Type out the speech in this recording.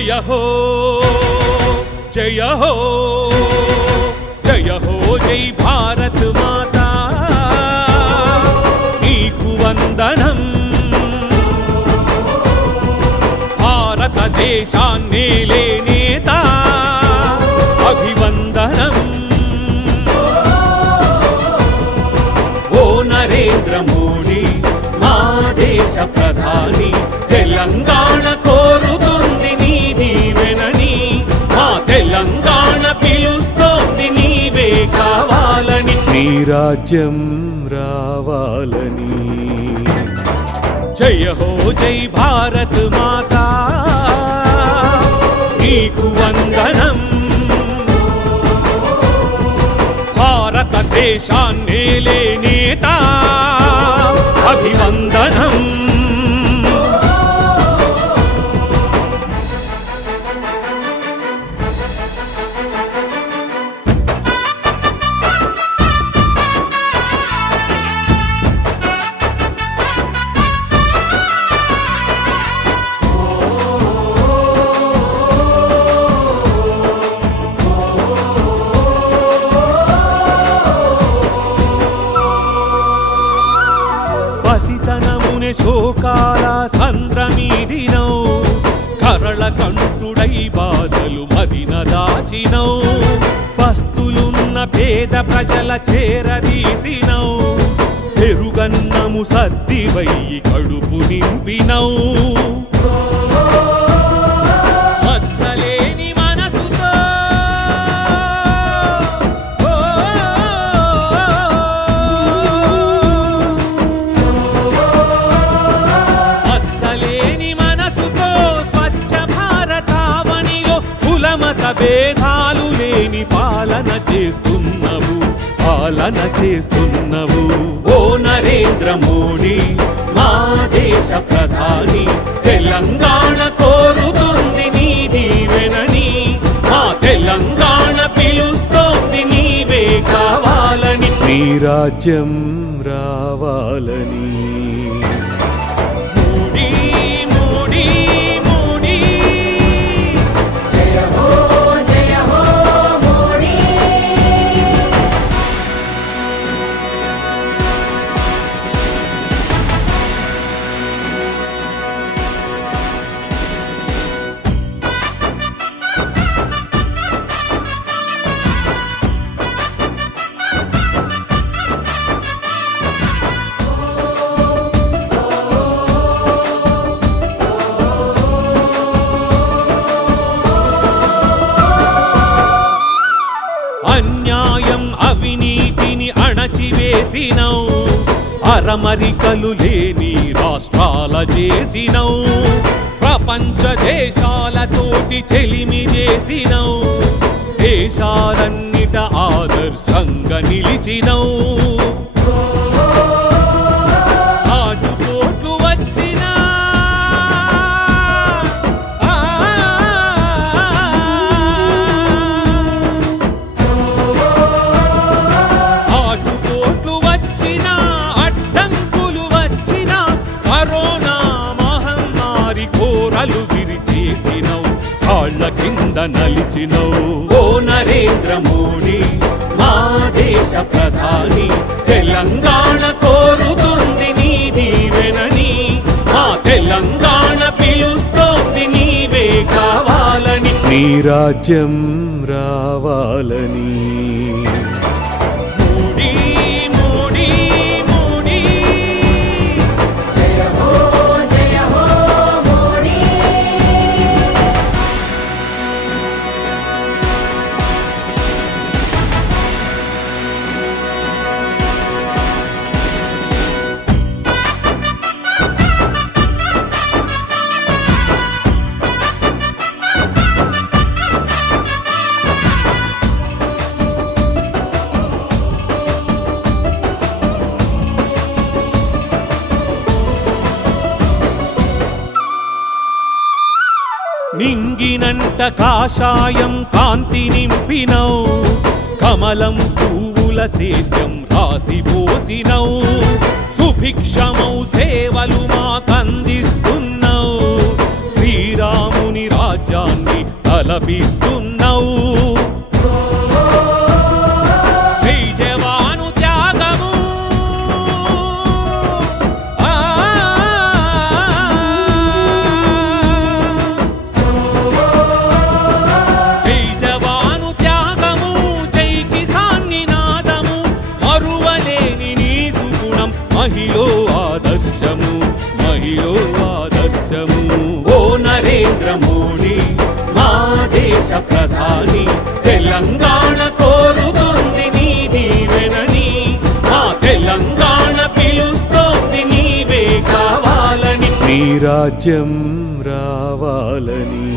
జయ హో జయ హో జయ హో జై భారత్ మాతా. నీకు వందనం. భారతదేశాన్నేలే నేత అభివందనం. ఓ నరేంద్ర మోడీ మా దేశ ప్రధాని తెలంగాణ కో నీ రాజ్యం రావాలని. జయ హో జై భారత్ మాతా. నీకు వందనం. భారతదేశాన్నేలే నేత. అభివందనం. పసితనమునే శోకాల సంద్రమీదినౌ. కరళ కంఠుడై బాధలు మదిన దాచినౌ. వస్తులున్న పేద ప్రజల చేరదీసినౌ. పెరుగన్నము సద్దివయ్యి కడుపు నింపినౌ. భేదాలు లేని పాలన చేస్తున్నవు పాలన చేస్తున్నవు. ఓ నరేంద్ర మోడీ మా దేశ ప్రధాని తెలంగాణ కోరుతుంది నీ దీవెనని మా తెలంగాణ పిలుస్తోంది నీవే కావాలని. నీ రాజ్యం రావాలని. అన్యాయం అవినీతిని అణచివేసినవు. అరమరికలు లేని రాష్ట్రాల చేసినవు. ప్రపంచ దేశాలతోటి చెలిమి చేసినవు. దేశాలన్నిట ఆదర్శంగా నిలిచినవు. కింద నలిచినవు. ఓ నరేంద్ర మోడీ మా దేశ ప్రధాని తెలంగాణ కోరుతుంది నీ దీవెనని. మా తెలంగాణ పిలుస్తోంది నీవే కావాలని. నీ రాజ్యం రావాలని. నింగినంట కాషాయం కాంతి నింపినవు కమలం పువ్వుల సేద్యం రాసి పోసినవు సుభిక్షమౌ సేవలు మాకందిస్తున్నావు శ్రీరాముని రాజ్యాన్ని తలపిస్తున్నావు రాజ్యం రావాలని.